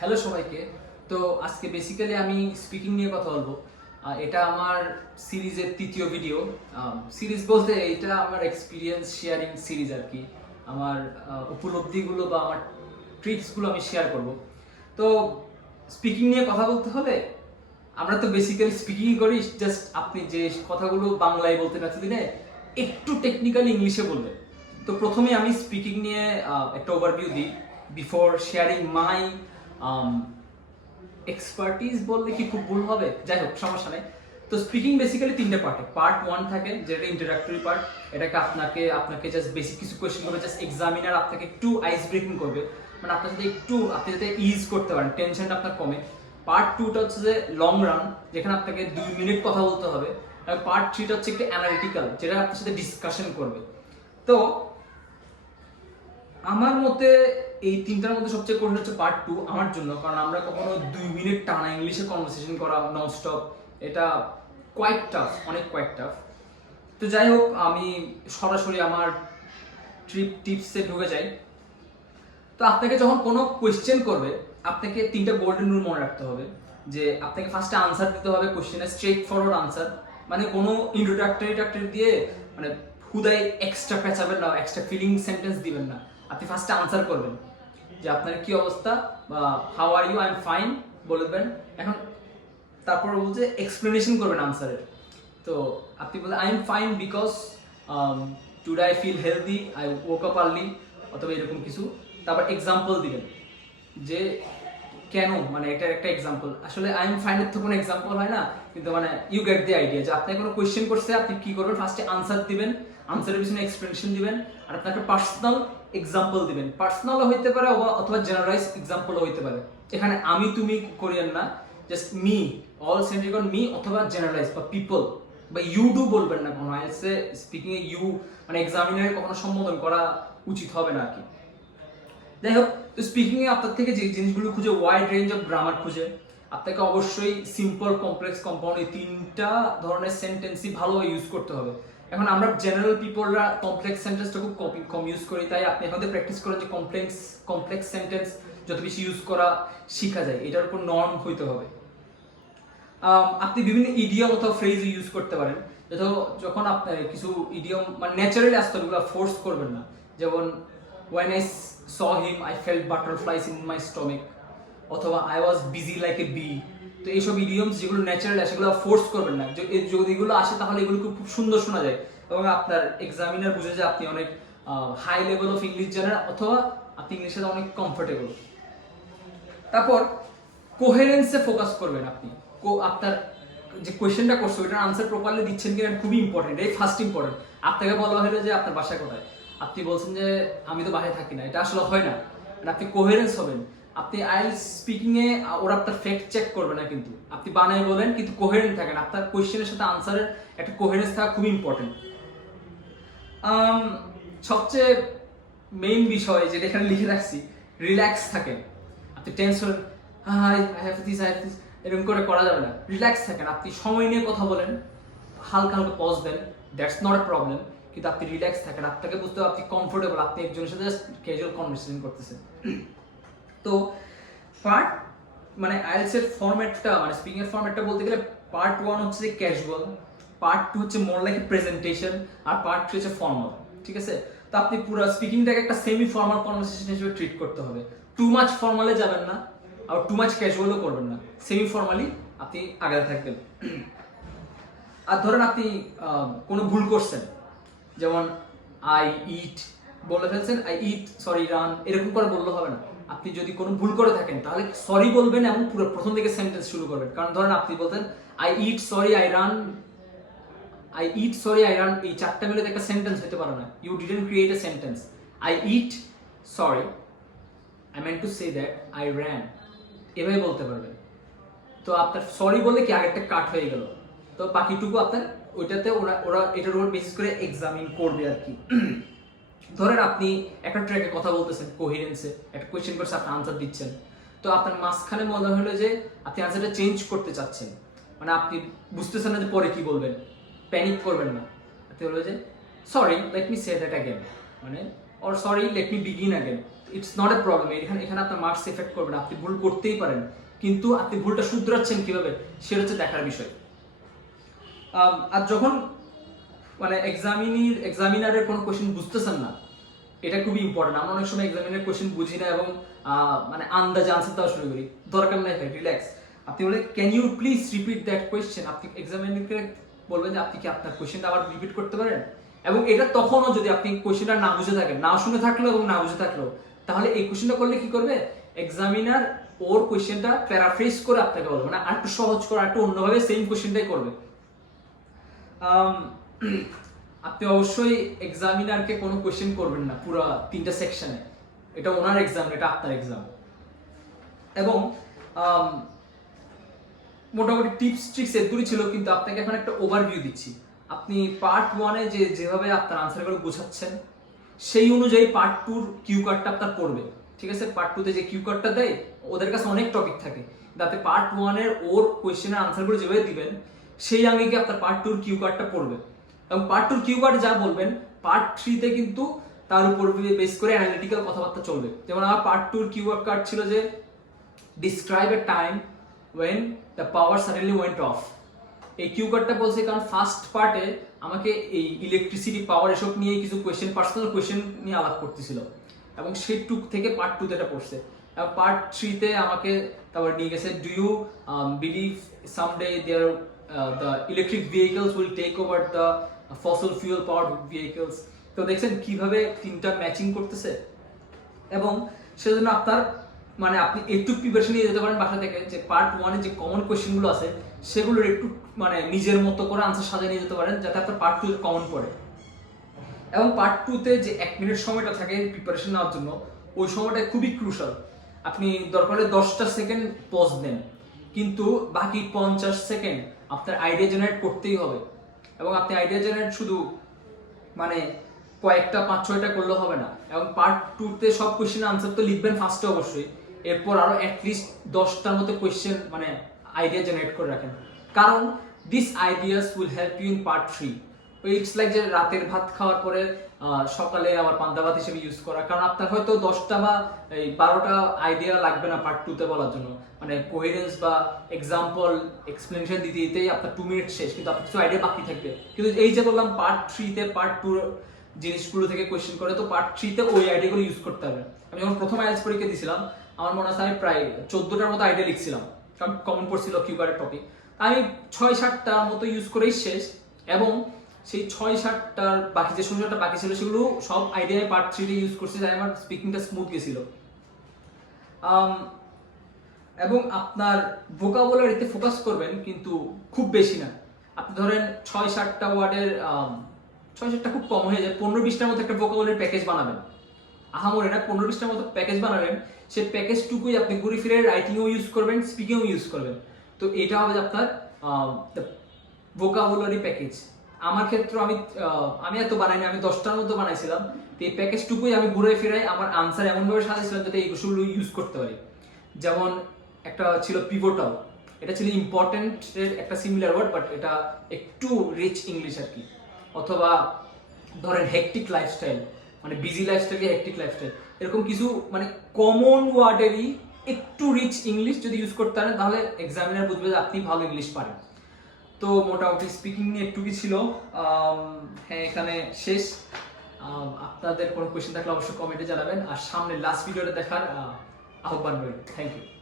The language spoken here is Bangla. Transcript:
হ্যালো সবাইকে। তো আজকে বেসিক্যালি আমি স্পিকিং নিয়ে কথা বলব। এটা আমার সিরিজের তৃতীয় ভিডিও সিরিজ বলতে এটা আমার এক্সপিরিয়েন্স শেয়ারিং সিরিজ আর কি। আমার উপলব্ধিগুলো বা আমার ট্রিক্সগুলো আমি শেয়ার করব। তো স্পিকিং নিয়ে কথা বলতে হলে আমরা তো বেসিক্যালি স্পিকিং করি জাস্ট আপনি যে কথাগুলো বাংলায় বলতে না দিনে একটু টেকনিক্যালি ইংলিশে বলবেন। তো প্রথমে আমি স্পিকিং নিয়ে একটা ওভারভিউ দিই। বিফোর শেয়ারিং মাই এক্সপার্টিস বললে কি খুব ভুল হবে? যাই হোক, সমস্যা নেই। তো স্পিকিং বেসিক্যালি তিনটে পার্টে পার্ট ওয়ান থাকে, যেটা ইন্ট্রোডাক্টরি পার্ট এটাকে আপনাকে আপনাকে জাস্ট বেসিক কিছু কোয়েশ্চেন করবে জাস্ট এক্সামিনার আপনাকে একটু আইস ব্রেকিং করবে। মানে আপনার সাথে একটু, আপনি যাতে ইজ করতে পারেন টেনশনটা আপনার কমে। পার্ট টুটা হচ্ছে যে লং রান যেখানে আপনাকে দুই মিনিট কথা বলতে হবে। আর পার্ট থ্রিটা হচ্ছে একটু অ্যানালিটিক্যাল যেটা আপনার সাথে ডিসকাশন করবে। তো, আমার মতে এই তিনটার মধ্যে সবচেয়ে কঠিন হচ্ছে পার্ট টু আমার জন্য। কারণ আমরা কখনো দুই মিনিট টানা ইংলিশে কনভারসেশন করা নন স্টপ এটা কোয়াইট টাফ অনেক কোয়াইট টাফ তো যাই হোক, আমি সরাসরি আমার ট্রিপ টিপসে ঢুকে যাই। তো আপনাকে যখন কোনো কোয়েশ্চেন করবে, আপনাকে তিনটা গোল্ডেন রুল মনে রাখতে হবে। যে আপনাকে ফার্স্টে আনসার দিতে হবে কোয়েশ্চেনের স্ট্রেট ফরওয়ার্ড আনসার মানে কোনো ইন্ট্রোডাক্টরি টাক্টরি দিয়ে মানে হুদাই এক্সট্রা প্যাচাবেন না এক্সট্রা ফিলিং সেন্টেন্স দিবেন না। আপনি ফার্স্টে আনসার করবেন যে আপনার কি অবস্থা, বা how are you I am fine বলবেন এখন তারপর বলছে এক্সপ্লেনেশন করবেন আনসারের তো আপনি বলে I am fine because today I feel healthy I woke up early অথবা এরকম কিছু। তারপর এক্সাম্পল দিবেন যে কেন মানে এটা একটা এক্সাম্পল আসলে আই এম ফাইনের তো কোনো এক্সাম্পল হয় না, কিন্তু মানে ইউ গেট দি আইডিয়া যে আপনি কোনো কোয়েশ্চেন করছে, আপনি কি করবেন? ফার্স্টে আনসার দিবেন আনসারের পিছনে এক্সপ্লেনেশন দিবেন, আর আপনার একটা পার্সোনাল এক্সাম্পল দিবেন। পার্সোনালও হইতে পারে অথবা জেনারেলাইজ এক্সাম্পলও হইতে পারে। এখানে আমি, তুমি করিয়েন না just me all centric on me অথবা জেনারেলাইজ বা পিপল বা ইউ ডু বলবেন না কোনো আইএলসে স্পিকিং এ ইউ মানে এক্সামিনারে কখনো সম্বোধন করা উচিত হবে না আর কি যাই হোক, তো স্পিকিং এ আপনার থেকে যে জিনিসগুলো খুঁজে ওয়াইড রেঞ্জ অফ গ্রামার খুঁজে, আপনাকে অবশ্যই সিম্পল কমপ্লেক্স কম্পাউন্ড এই তিনটা ধরনের সেন্টেন্সই ভালোভাবে ইউজ করতে হবে। এখন আমরা জেনারেল পিপলরা কমপ্লেক্স সেন্টেন্সটা খুব কম ইউজ করি, তাই আপনি এখন প্র্যাকটিস করেন যে কমপ্লেক্স কমপ্লেক্স সেন্টেন্স যত বেশি ইউজ করা শেখা যায়, এটার উপর নর্ম হইতে হবে। আপনি বিভিন্ন ইডিয়ম অথবা ফ্রেজ ইউজ করতে পারেন। যখন আপনার কিছু ইডিয়ম মানে ন্যাচারালি আসতে ওগুলো ফোর্স করবেন না। যেমন when I saw him I felt butterflies in my stomach অথবা I was busy like a bee তো এইসব ইডিয়মস যেগুলো ন্যাচারাল আসে সেগুলো ফোর্স করবেন না। যদি এগুলো আসে, তাহলে এগুলো খুব সুন্দর শোনা যায়। এবং আপনার এক্সামিনার বুঝে যে আপনি অনেক হাই লেভেল অফ ইংলিশ জানেন, অথবা আপনি ইংলিশের অনেক কমফোর্টেবল তারপর কোহেরেন্সে ফোকাস করবেন আপনি। আপনার যে কোয়েশ্চেনটা করছে, ওইটার আনসার প্রপারলি দিচ্ছেন কিনা খুবই ইম্পর্টেন্ট এই ফার্স্ট ইম্পর্টেন্ট আপনাকে বলা হলো যে আপনার বাসা কোথায়? আপনি বলছেন যে, আমি তো বাসায় থাকি না। এটা আসলে হয় না। মানে আপনি কোহেরেন্স হবেন। আপনি আইল স্পিকিং এ ওরা আপনার ফ্যাক্ট চেক করবে না কিন্তু। আপনি বানায় বলেন, কিন্তু কোহেরেন্ট থাকেন আপনার কোয়েশ্চেনের সাথে আনসারের একটা কোহেরেন্স থাকা খুবই ইম্পর্টেন্ট সবচেয়ে মেইন বিষয় যেটা এখানে লিখে রাখছি রিল্যাক্স থাকেন আপনি tension high I have this I have this এরকম করে করা যাবে না। রিল্যাক্স থাকেন আপনি সময় নিয়ে কথা বলেন, হালকা হালকা পজ দেন দ্যাটস নট এ প্রবলেম কিন্তু আপনি রিল্যাক্স থাকেন। আপনাকে বুঝতে আপনি কমফোর্টেবল আপনি একজনের সাথে জাস্ট ক্যাজুয়াল কনভারসেশন করতেছেন। তো পার্ট মানে আইএলস এর ফরম্যাটটা মানে স্পিকিং এর ফরম্যাটটা বলতে গেলে পার্ট ওয়ান হচ্ছে যে ক্যাজুয়াল পার্ট টু হচ্ছে মোর লাইক প্রেজেন্টেশন আর পার্ট থ্রি হচ্ছে ফর্মাল ঠিক আছে? তো আপনি পুরো স্পিকিংটাকে একটা সেমি ফর্মাল কনভারসেশন হিসেবে ট্রিট করতে হবে। টু মাচ ফর্মালে যাবেন না আর টু মাচ ক্যাজুয়ালও করবেন না। সেমি ফর্মালি আপনি আগে থাকবেন। আর ধরেন আপনি কোনো ভুল করছেন, যেমন আই ইট বলে ফেলছেন আই ইট সরি রান এরকম করে বললে হবে না। আপনি যদি কোনো ভুল করে থাকেন, তাহলে সরি বলবেন এবং পুরো প্রথম থেকে সেন্টেন্স শুরু করবেন। কারণ ধরেন আপনি বলতেন I eat sorry I run I eat sorry I run এই চারটা মিলে একটা সেন্টেন্স হতে পারে না। You didn't create a sentence I eat sorry I meant to say that I ran এভাবে বলতে পারবেন। তো আপনার সরি বলে কি আগেরটা কাট হয়ে গেল? তো বাকিটুকু আপনার ওইটাতে ওরা ওরা এটার উপর বেসিস করে এক্সামিন করবে আর কি। ধরেন আপনি একটা ট্র্যাকে কথা বলতেছেন কোহিরেন্সে একটা কোয়েশ্চেন করছে, আপনি আনসার দিচ্ছেন। তো আপনার মাঝখানে মনে হলো যে আপনি আনসারটা চেঞ্জ করতে চাচ্ছেন। মানে আপনি বুঝতেছেন না যে পরে কি বলবেন। প্যানিক করবেন না। আপনি হলো যে sorry let me say that again মানে or sorry let me begin again it's not a problem এখানে এখানে আপনার মার্কস এফেক্ট করবে না। আপনি ভুল করতেই পারেন। কিন্তু আপনি ভুলটা শুধরাচ্ছেন কীভাবে? সেটা হচ্ছে দেখার বিষয়। আর যখন মানে এক্সামিনির এক্সামিনারের কোনো কোশ্চেন বুঝতেছেন না। এটা খুবই ইম্পর্টেন্ট আমরা অনেক সময় এক্সামিনের কোশ্চেন বুঝি না এবং মানে আন্দাজে আনসার দেওয়া শুরু করি। দরকার নাই ভাই রিল্যাক্স আপনি বলে can you please repeat that question আপনি এক্সামিনারকে বলবেন যে, আপনি কি আপনার কোয়েশ্চেনটা আবার রিপিট করতে পারেন? এবং এটা তখনও যদি আপনি কোয়েশ্চেনটা না বুঝে থাকেন, না শুনে থাকলেও এবং না বুঝে থাকলেও, তাহলে এই কোয়েশ্চেনটা করলে কি করবে? এক্সামিনার ওর কোয়েশ্চেনটা প্যারাফ্রেজ করে আপনাকে বলবে। মানে আরেকটু সহজ করে আরেকটু অন্যভাবে সেম কোয়েশ্চেনটাই করবে। আপনি অবশ্যই এক্সামিনারকে কোনো কোয়েশ্চেন করবেন না, পুরো তিনটা সেকশনে এটা ওনার এক্সাম এটা আপনার এক্সাম এবং মোটামুটি টিপস ট্রিক্স এগুলি ছিল, কিন্তু আপনাকে এখন একটা ওভারভিউ দিচ্ছি। আপনি পার্ট ওয়ানে যে, যেভাবে আপনার আনসারগুলো বোঝাচ্ছেন সেই অনুযায়ী পার্ট টুর কিউ কার্ডটা আপনার পড়বে। ঠিক আছে? পার্ট টুতে যে কিউ কার্ডটা দেয়, ওদের কাছে অনেক টপিক থাকে। যাতে পার্ট ওয়ানের ওর কোয়েশ্চেনের আনসারগুলো যেভাবে দিবেন, সেই আঙ্গিকে আপনার পার্ট টুর কিউ কার্ডটা পড়বে। এবং পার্ট টুর কিউ কার্ড যা বলবেন পার্ট থ্রিতে কিন্তু তার উপর বেস করে অ্যানালিটিক্যাল কথাবার্তা চলবে। যেমন আমার পার্ট টুর কিউ কার্ড ছিল যে describe a time when the power suddenly went off এই কিউ কার্ডটা বলছে কারণ ফার্স্ট পার্টে আমাকে এই ইলেকট্রিসিটি পাওয়ার এসব নিয়ে কিছু কোয়েশ্চেন পার্সোনাল কোয়েশ্চেন নিয়ে আলাপ করতেছিল। এবং সেই টুক থেকে পার্ট টুতে এটা পড়ছে। এবং পার্ট থ্রিতে আমাকে তারপর নিয়ে গেছে do you believe someday there the electric vehicles will take over the fossil fuel power vehicles তো দেখছেন কীভাবে তিনটা ম্যাচিং করতেছে? এবং সেজন্য আপনার মানে আপনি একটু প্রিপারেশন নিয়ে যেতে পারেন বাসা থেকে, যে পার্ট ওয়ানে যে কমন কোয়েশ্চেনগুলো আছে, সেগুলোর একটু মানে নিজের মতো করে আনসার সাজিয়ে নিয়ে যেতে পারেন, যাতে আপনার পার্ট টু কমন পড়ে। এবং পার্ট টুতে যে এক মিনিট সময়টা থাকে প্রিপারেশন নেওয়ার জন্য, ওই সময়টা খুবই ক্রুশাল আপনি দরকারে দশটা সেকেন্ড পজ দেন কিন্তু বাকি পঞ্চাশ সেকেন্ড আপনার আইডিয়া জেনারেট করতেই হবে। এবং আপনি আইডিয়া জেনারেট শুধু মানে কয়েকটা, পাঁচ, ছয়টা করলে হবে না। এবং পার্ট টুতে সব কোয়েশ্চেন আনসার তো লিখবেন ফার্স্টে অবশ্যই। এরপর আরও অ্যাটলিস্ট দশটার মতো কোয়েশ্চেন মানে আইডিয়া জেনারেট করে রাখেন। কারণ this ideas will help you in part three it's like যে রাতের ভাত খাওয়ার পরে সকালে আবার পান্তা ভাত হিসেবে ইউজ করা। কারণ আপনার হয়তো দশটা বা এই বারোটা আইডিয়া লাগবে না পার্ট টুতে বলার জন্য। মানে কোহেরেন্স বা এক্সাম্পল এক্সপ্লেনেশন দিতে দিতেই আপনার টু মিনিট শেষ, কিন্তু আপনার কিছু আইডিয়া বাকি থাকবে। কিন্তু এই যে বললাম পার্ট থ্রিতে পার্ট টু জিনিসগুলো থেকে কোয়েশ্চেন করে, তো পার্ট থ্রিতে ওই আইডিয়াগুলো ইউজ করতে হবে। আমি যখন প্রথম আইএলস পরীক্ষা দিয়েছিলাম আমার মনে আছে আমি প্রায় চোদ্দটার মতো আইডিয়া লিখছিলাম। কারণ কমন পড়ছিল কিউবারের টপিক আমি ছয় সাতটার মতো ইউজ করেই শেষ। এবং সেই ছয় সাতটার বাকি যে ষোলোটা বাকি ছিল, সেগুলো সব আইডিয়ায় পার্ট থ্রিতে ইউজ করছি যাই আমার স্পিকিংটা স্মুথ গেছিল। এবং আপনার ভোকাবুলারিতে ফোকাস করবেন, কিন্তু খুব বেশি না। আপনি ধরেন ছয় সাতটা ওয়ার্ডের ছয় সাতটা খুব কম হয়ে যায়, পনেরো বিশটার মতো একটা ভোকাবুলারি প্যাকেজ বানাবেন। আহামরে না, পনেরো বিশটার মতো প্যাকেজ বানাবেন সেই প্যাকেজটুকুই আপনি ঘুরে ফিরে রাইটিংও ইউজ করবেন স্পিকিংও ইউজ করবেন। তো এটা হবে আপনার ভোকাবুলারি প্যাকেজ আমার ক্ষেত্রে আমি আমি এত বানাইনি, আমি দশটার মতো বানাইছিলাম। তো এই প্যাকেজটুকুই আমি ঘুরে ফিরে আমার আনসার এমনভাবে সাজাইছিলাম যাতে এই বিষয়গুলো ইউজ করতে পারি। যেমন একটা ছিল পিভোটাল এটা ছিল ইম্পর্টেন্টের একটা সিমিলার ওয়ার্ড বাট এটা একটু রিচ ইংলিশ আর কি। অথবা ধরেন হেকটিক লাইফস্টাইল মানে বিজি লাইফস্টাইলকে হেকটিক লাইফস্টাইল এরকম কিছু মানে কমন ওয়ার্ডেরই একটু রিচ ইংলিশ যদি ইউজ করতে পারেন, তাহলে এক্সামিনার বুঝবে যে আপনি ভালো ইংলিশ পারেন। তো মোটামুটি স্পিকিং নিয়ে একটুকুই ছিল। হ্যাঁ এখানে শেষ। আপনাদের কোনো কোয়েশ্চেন থাকলে অবশ্যই কমেন্টে জানাবেন। আর সামনে লাস্ট ভিডিওটা দেখার আহ্বান রইল। Thank you